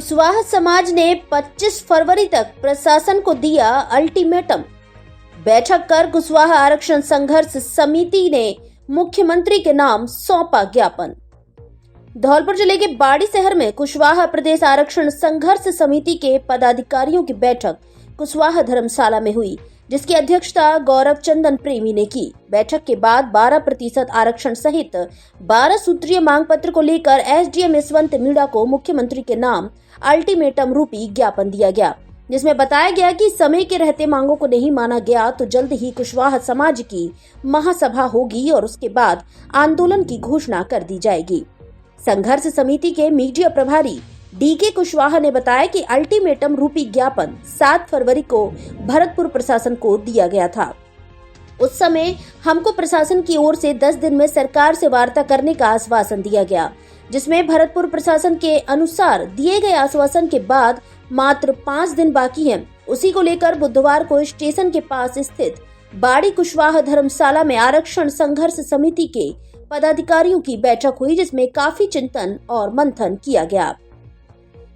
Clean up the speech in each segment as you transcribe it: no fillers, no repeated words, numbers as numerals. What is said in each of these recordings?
कुशवाहा समाज ने 25 फरवरी तक प्रशासन को दिया अल्टीमेटम। बैठक कर कुशवाहा आरक्षण संघर्ष समिति ने मुख्यमंत्री के नाम सौंपा ज्ञापन। धौलपुर जिले के बाड़ी शहर में कुशवाहा प्रदेश आरक्षण संघर्ष समिति के पदाधिकारियों की बैठक कुशवाहा धर्मशाला में हुई, जिसकी अध्यक्षता गौरव चंदन प्रेमी ने की। बैठक के बाद 12% आरक्षण सहित 12 सूत्रीय मांग पत्र को लेकर एसडीएम यशवंत मीणा को मुख्यमंत्री के नाम अल्टीमेटम रूपी ज्ञापन दिया गया, जिसमें बताया गया कि समय के रहते मांगों को नहीं माना गया तो जल्द ही कुशवाहा समाज की महासभा होगी और उसके बाद आंदोलन की घोषणा कर दी जाएगी। संघर्ष समिति के मीडिया प्रभारी डीके कुशवाहा ने बताया कि अल्टीमेटम रूपी ज्ञापन 7 फरवरी को भरतपुर प्रशासन को दिया गया था। उस समय हमको प्रशासन की ओर से 10 दिन में सरकार से वार्ता करने का आश्वासन दिया गया, जिसमें भरतपुर प्रशासन के अनुसार दिए गए आश्वासन के बाद मात्र 5 दिन बाकी हैं। उसी को लेकर बुधवार को स्टेशन के पास स्थित बाड़ी कुशवाहा धर्मशाला में आरक्षण संघर्ष समिति के पदाधिकारियों की बैठक हुई, जिसमें काफी चिंतन और मंथन किया गया।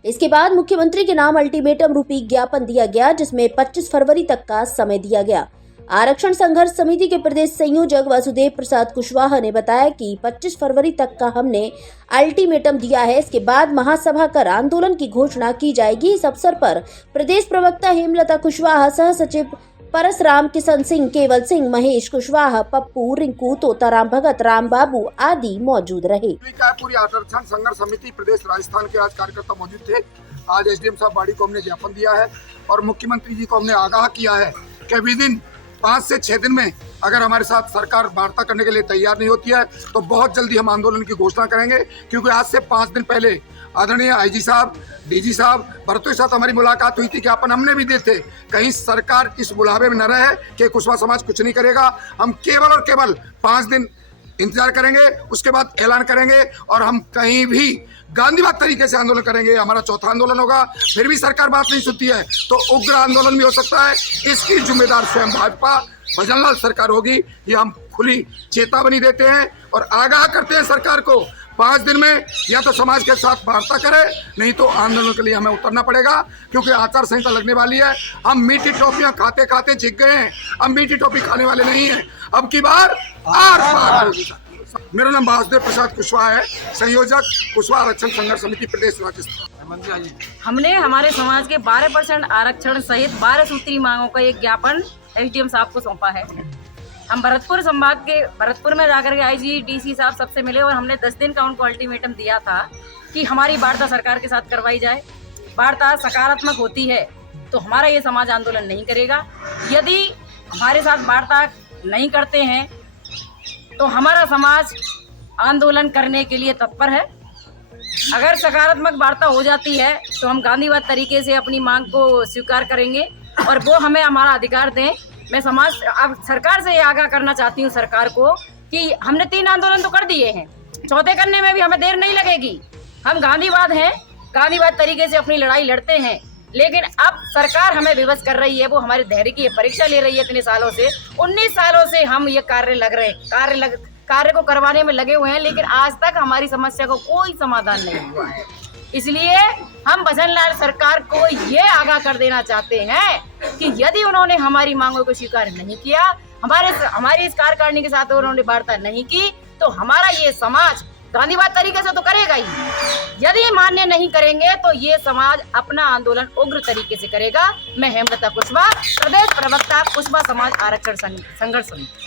इसके बाद मुख्यमंत्री के नाम अल्टीमेटम रूपी ज्ञापन दिया गया, जिसमें 25 फरवरी तक का समय दिया गया। आरक्षण संघर्ष समिति के प्रदेश संयोजक वासुदेव प्रसाद कुशवाहा ने बताया कि 25 फरवरी तक का हमने अल्टीमेटम दिया है। इसके बाद महासभा कर आंदोलन की घोषणा की जाएगी। इस अवसर पर प्रदेश प्रवक्ता हेमलता कुशवाहा, सह सचिव परसराम, किशन सिंह, केवल सिंह, महेश कुशवाहा, पप्पू, रिंकू, तोताराम भगत, राम बाबू आदि मौजूद रहे। पूरी आरक्षण संघर्ष समिति प्रदेश राजस्थान के आज कार्यकर्ता मौजूद थे। आज एसडीएम साहब बाड़ी को हमने ज्ञापन दिया है और मुख्यमंत्री जी को हमने आगाह किया है कि विदिन 5 से 6 दिन में अगर हमारे साथ सरकार वार्ता करने के लिए तैयार नहीं होती है तो बहुत जल्दी हम आंदोलन की घोषणा करेंगे। क्योंकि आज से 5 दिन पहले आदरणीय आईजी साहब, डीजी साहब, भरतपुर के साथ हमारी मुलाकात हुई थी। ज्ञापन हमने भी दिए थे, कहीं सरकार इस बुलावे में न रहे कि कुशवाहा समाज कुछ नहीं करेगा। हम केवल और केवल 5 दिन इंतजार करेंगे, उसके बाद ऐलान करेंगे और हम कहीं भी गांधीवाद तरीके से आंदोलन करेंगे। हमारा चौथा आंदोलन होगा। फिर भी सरकार बात नहीं सुनती है तो उग्र आंदोलन भी हो सकता है। इसकी जिम्मेदार स्वयं भाजपा भजनलाल सरकार होगी। ये हम खुली चेतावनी देते हैं और आगाह करते हैं सरकार को 5 दिन में या तो समाज के साथ वार्ता करे, नहीं तो आंदोलन के लिए हमें उतरना पड़ेगा। क्योंकि आचार संहिता लगने वाली है। हम मीठी टॉफियां खाते खाते जीत गए हैं, अब मीठी टॉफी खाने वाले नहीं हैं। अब की बार आर पार होगी। मेरा नाम वासुदेव प्रसाद कुशवाहा है, संयोजक कुशवाहा आरक्षण संघर्ष समिति प्रदेश राजस्थान। हमने हमारे समाज के 12% आरक्षण सहित 12 सूत्री मांगों का एक ज्ञापन एसडीएम साहब को सौंपा है। हम भरतपुर संभाग के भरतपुर में जाकर के आईजी डीसी साहब सबसे मिले और हमने 10 दिन का उनको अल्टीमेटम दिया था कि हमारी वार्ता सरकार के साथ करवाई जाए। वार्ता सकारात्मक होती है तो हमारा ये समाज आंदोलन नहीं करेगा। यदि हमारे साथ वार्ता नहीं करते हैं तो हमारा समाज आंदोलन करने के लिए तत्पर है। अगर सकारात्मक वार्ता हो जाती है तो हम गांधीवाद तरीके से अपनी मांग को स्वीकार करेंगे और वो हमें हमारा अधिकार दें। मैं समाज अब सरकार से आगाह करना चाहती हूँ सरकार को कि हमने 3 आंदोलन तो कर दिए हैं, चौथे करने में भी हमें देर नहीं लगेगी। हम गांधीवाद हैं, गांधीवाद तरीके से अपनी लड़ाई लड़ते हैं, लेकिन अब सरकार हमें विवश कर रही है। वो हमारे धैर्य की परीक्षा ले रही है। इतने सालों से 19 सालों से हम ये कार्य को करवाने में लगे हुए हैं, लेकिन आज तक हमारी समस्या को कोई समाधान नहीं हुआ है। इसलिए हम भजनलाल सरकार को ये आगाह कर देना चाहते हैं कि यदि उन्होंने हमारी मांगों को स्वीकार नहीं किया, हमारी इस कार्यकारिणी के साथ उन्होंने वार्ता नहीं की, तो हमारा ये समाज गांधीवाद तरीके से तो करेगा ही। यदि मान्य नहीं करेंगे तो ये समाज अपना आंदोलन उग्र तरीके से करेगा। मैं हेमलता कुशवाहा, प्रदेश प्रवक्ता कुशवाहा समाज आरक्षण संघर्ष समिति।